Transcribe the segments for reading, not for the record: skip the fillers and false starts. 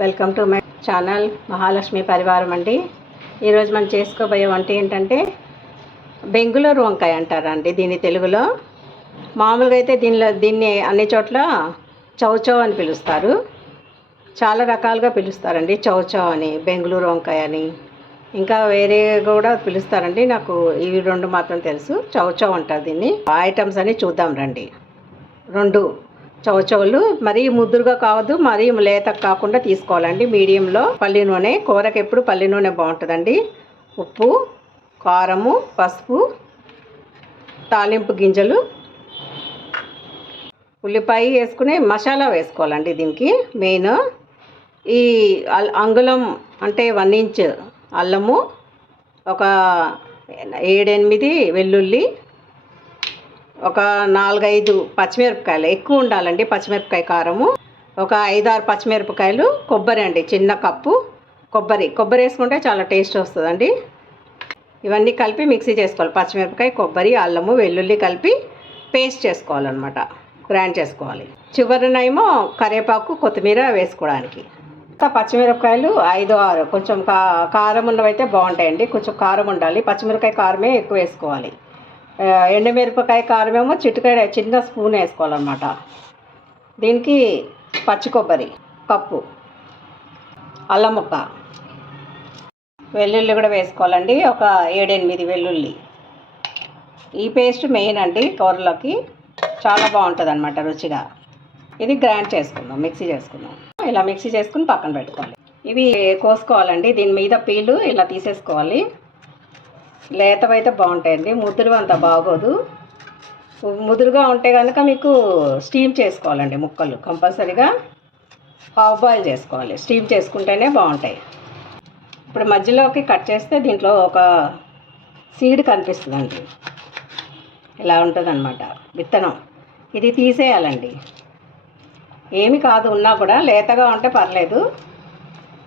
Welcome to my channel Mahalakshmi పరివారం అండి. ఈరోజు మనం చేసుకోబోయే వంట ఏంటంటే బెంగుళూరు వంకాయ అంటారండి దీన్ని తెలుగులో. మామూలుగా అయితే దీన్ని అన్ని చోట్ల చౌచౌ అని పిలుస్తారు, చాలా రకాలుగా పిలుస్తారండి. చౌచౌ అని, బెంగుళూరు వంకాయ అని, ఇంకా వేరే కూడా పిలుస్తారండి. నాకు ఇవి రెండు మాత్రం తెలుసు. చౌచౌ అంటారు దీన్ని. ఐటమ్స్ అని చూద్దాం రండి. రెండు చౌచౌలు మరీ ముద్దురుగా కావద్దు, మరీ లేత కాకుండా తీసుకోవాలండి. మీడియంలో పల్లి నూనె, కూరకి ఎప్పుడు పల్లి నూనె బాగుంటుందండి. ఉప్పు, కారము, పసుపు, తాలింపు గింజలు, ఉల్లిపాయ వేసుకుని మసాలా వేసుకోవాలండి. దీనికి మెయిన్ ఈ అంగుళం అంటే 1 ఇంచ్ అల్లము, ఒక 7-8 వెల్లుల్లి, ఒక 4-5 పచ్చిమిరపకాయలు, ఎక్కువ ఉండాలండి పచ్చిమిరపకాయ కారము, ఒక 5-6 పచ్చిమిరపకాయలు, కొబ్బరి అండి, చిన్న కప్పు కొబ్బరి వేసుకుంటే చాలా టేస్ట్ వస్తుందండి. ఇవన్నీ కలిపి మిక్సీ చేసుకోవాలి. పచ్చిమిరపకాయ, కొబ్బరి, అల్లము, వెల్లుల్లి కలిపి పేస్ట్ చేసుకోవాలన్నమాట, గ్రైండ్ చేసుకోవాలి. చివరినేమో కరివేపాకు, కొత్తిమీర వేసుకోవడానికి. పచ్చిమిరపకాయలు 5-6 కొంచెం కారం ఉన్నవైతే బాగుంటాయండి. కొంచెం కారం ఉండాలి. పచ్చిమిరపకాయ కారమే ఎక్కువ వేసుకోవాలి. ఎండుమిరపకాయ కారమేమో చిటికెడు చిన్న స్పూన్ వేసుకోవాలన్నమాట. దీనికి పచ్చి కొబ్బరి కప్పు, అల్లం ముక్క, వెల్లుల్లి కూడా వేసుకోవాలండి, ఒక 7-8 వెల్లుల్లి. ఈ పేస్ట్ మెయిన్ అండి కూరలోకి, చాలా బాగుంటుంది అన్నమాట రుచిగా. ఇది గ్రైండ్ చేసుకుందాం, మిక్సీ చేసుకుందాం. ఇలా మిక్సీ చేసుకుని పక్కన పెట్టుకోవాలి. ఇవి కోసుకోవాలండి. దీని మీద పీలు ఇలా తీసేసుకోవాలి. లేతవైతే బాగుంటాయండి, ముదురు అంత బాగోదు. ముదురుగా ఉంటే కనుక మీకు స్టీమ్ చేసుకోవాలండి. ముక్కలు కంపల్సరీగా హాఫ్ బాయిల్ చేసుకోవాలి, స్టీమ్ చేసుకుంటేనే బాగుంటాయి. ఇప్పుడు మధ్యలోకి కట్ చేస్తే దీంట్లో ఒక సీడ్ కనిపిస్తుందండి, ఇలా ఉంటుందన్నమాట విత్తనం. ఇది తీసేయాలండి. ఏమి కాదు, ఉన్నా కూడా లేతగా ఉంటే పర్లేదు,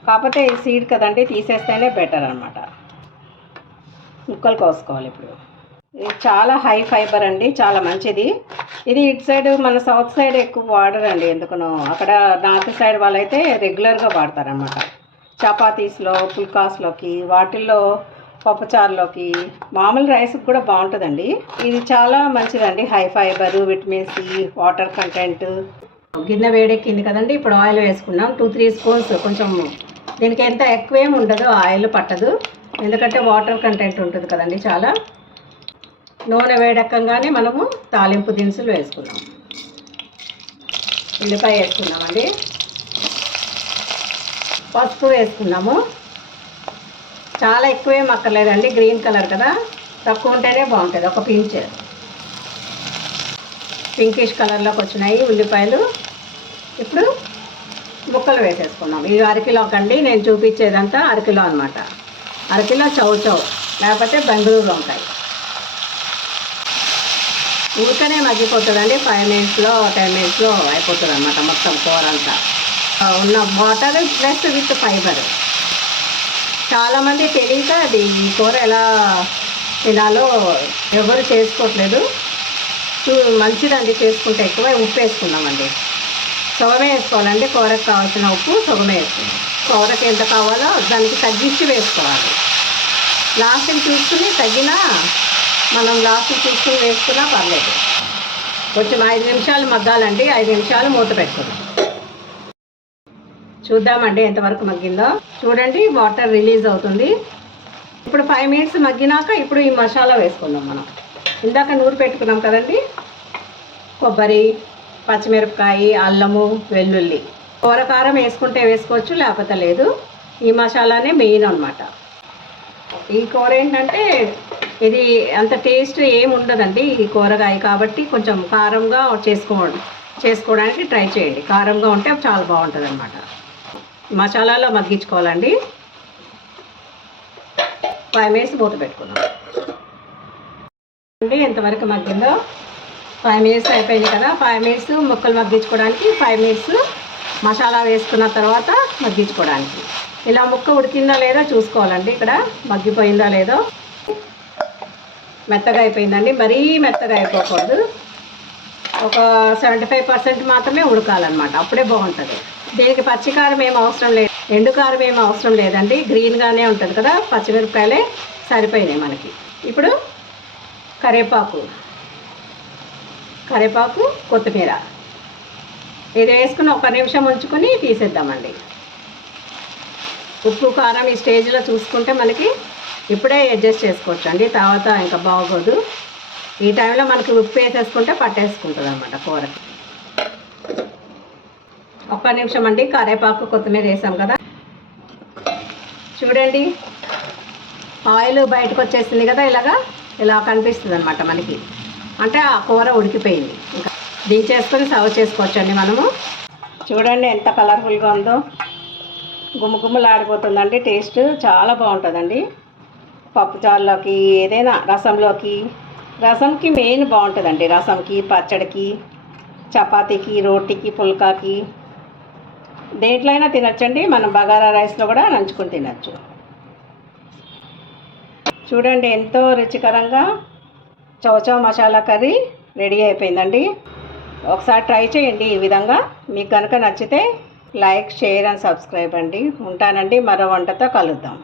కాకపోతే ఈ సీడ్ కదండి, తీసేస్తేనే బెటర్ అన్నమాట. ముక్కలు కోసుకోవాలి. ఇప్పుడు ఇది చాలా హై ఫైబర్ అండి, చాలా మంచిది. ఇది ఇటు సైడ్ మన సౌత్ సైడ్ ఎక్కువ వాడరండి ఎందుకనో. అక్కడ నార్త్ సైడ్ వాళ్ళైతే రెగ్యులర్గా వాడతారనమాట. చపాతీస్లో, పుల్కాస్లోకి, వాటిల్లో పప్పుచారులోకి, మామూలు రైస్కి కూడా బాగుంటుందండి. ఇది చాలా మంచిదండి, high fibre, vitamin C, water content. గిన్నె వేడెక్కింది కదండి. ఇప్పుడు ఆయిల్ వేసుకున్నాం 2-3 స్పూన్స్. కొంచెం దీనికి ఎంత ఎక్కువేం ఉండదు, ఆయిల్ పట్టదు, ఎందుకంటే వాటర్ కంటెంట్ ఉంటుంది కదండి చాలా. నూనె వేడెక్కగానే మనము తాలింపు దినుసులు వేసుకున్నాం. ఉల్లిపాయ వేసుకున్నామండి, పసుపు వేసుకున్నాము. చాలా ఎక్కువేం అక్కర్లేదండి, గ్రీన్ కలర్ కదా, తక్కువ ఉంటేనే బాగుంటుంది. ఒక పించ్ పింకిష్ కలర్లోకి వచ్చినాయి ఉల్లిపాయలు. ఇప్పుడు ముక్కలు వేసేసుకున్నాం. ఇది 1/2 కిలో కండి, నేను చూపించేదంతా 1/2 కిలో అనమాట. 1/2 కిలో చౌచౌ, లేకపోతే బెంగుళూరు వంకాయ. ఊరికనే మగ్గిపోతుందండి, 5 మినిట్స్లో 10 మినిట్స్లో అయిపోతుంది అన్నమాట మొత్తం కూర అంతా. ఉన్న వాటర్ ప్లస్ విత్ ఫైబర్. చాలామంది తెలియక అది ఈ కూర ఎలా తినాలో ఎవరు చేసుకోవట్లేదు. మంచిదండి చేసుకుంటే. ఎక్కువ ఉప్పు వేసుకున్నామండి, సగమే వేసుకోవాలండి. కూరకు కావాల్సిన ఉప్పు సగమే వేసుకున్నాం. కూరకి ఎంత కావాలో దానికి తగ్గించి వేసుకోవాలి. లాస్ట్ని చూసుకుని తగ్గినా మనం లాస్ట్ని చూసుకుని వేసుకున్నా పర్లేదు. కొంచెం 5 నిమిషాలు మగ్గాలండి. 5 నిమిషాలు మూత పెట్టుకుందాం. చూద్దామండి ఎంతవరకు మగ్గిందో. చూడండి, వాటర్ రిలీజ్ అవుతుంది. ఇప్పుడు 5 మినిట్స్ మగ్గినాక ఇప్పుడు ఈ మసాలా వేసుకుందాం. మనం ఇందాక నూరు పెట్టుకున్నాం కదండి, కొబ్బరి, పచ్చిమిరపకాయ, అల్లము, వెల్లుల్లి. కూర కారం వేసుకుంటే వేసుకోవచ్చు, లేకపోతే లేదు. ఈ మసాలానే మెయిన్ అన్నమాట. ఈ కూర ఏంటంటే ఇది అంత టేస్ట్ ఏమి ఉండదండి, ఈ కూరగాయ కాబట్టి కొంచెం కారంగా చేసుకోవడానికి ట్రై చేయండి. కారంగా ఉంటే చాలా బాగుంటుంది అన్నమాట. మసాలాలో మగ్గించుకోవాలండి. 5 మినిట్స్ మూత పెట్టుకుందాం అండి. ఎంతవరకు మగ్గిందో 5 మినిట్స్ అయిపోయింది కదా. 5 మినిట్స్ ముక్కలు మగ్గించుకోవడానికి, 5 మినిట్స్ మసాలా వేసుకున్న తర్వాత మగ్గించుకోవడానికి. ఇలా ముక్క ఉడికిందా లేదా చూసుకోవాలండి. ఇక్కడ మగ్గిపోయిందా లేదో. మెత్తగా అయిపోయిందండి, మరీ మెత్తగా అయిపోకూడదు. ఒక 75% మాత్రమే ఉడకాలన్నమాట, అప్పుడే బాగుంటుంది. దీనికి పచ్చికారం ఏం అవసరం లేదు, ఎండుకారం ఏం అవసరం లేదండి. గ్రీన్గానే ఉంటుంది కదా, పచ్చిమిరపకాయలే సరిపోయినాయి మనకి. ఇప్పుడు కరివేపాకు, కొత్తిమీర ఇది వేసుకుని 1 నిమిషం ఉంచుకొని తీసేద్దామండి. ఉప్పు కారం ఈ స్టేజ్లో చూసుకుంటే మనకి ఇప్పుడే అడ్జస్ట్ చేసుకోవచ్చు అండి, తర్వాత ఇంకా బాగోదు. ఈ టైంలో మనకి ఉప్పు వేసేసుకుంటే పట్టేసుకుంటుంది అన్నమాట కూరకి. 1 నిమిషం అండి. కరివేపాకు కొత్తిమీర వేసాం కదా, చూడండి ఆయిల్ బయటకు వచ్చేసింది కదా, ఇలా కనిపిస్తుంది అనమాట మనకి. అంటే ఆ కూర ఉడికిపోయింది. ఇంకా దించేసుకొని సర్వ్ చేసుకోవచ్చండి మనము. చూడండి ఎంత కలర్ఫుల్గా ఉందో, గుమ్మగుమ్మలాడిపోతుందండి. టేస్ట్ చాలా బాగుంటుందండి. పప్పుచారులోకి, ఏదైనా రసంకి మెయిన్ బాగుంటుందండి. రసంకి, పచ్చడికి, చపాతీకి, రోటీకి, పుల్కాకి, దేంట్లో అయినా తినచ్చండి. మనం బగారా రైస్లో కూడా నంచుకొని తినచ్చు. చూడండి ఎంతో రుచికరంగా చౌచౌ మసాలా కర్రీ రెడీ అయిపోయిందండి. ఒకసారి ట్రై చేయండి ఈ విధంగా. మీకు కనుక నచ్చితే లైక్, షేర్ అండ్ సబ్స్క్రైబ్ అండి. ఉంటానండి, మరో వంటతో కలుద్దాం.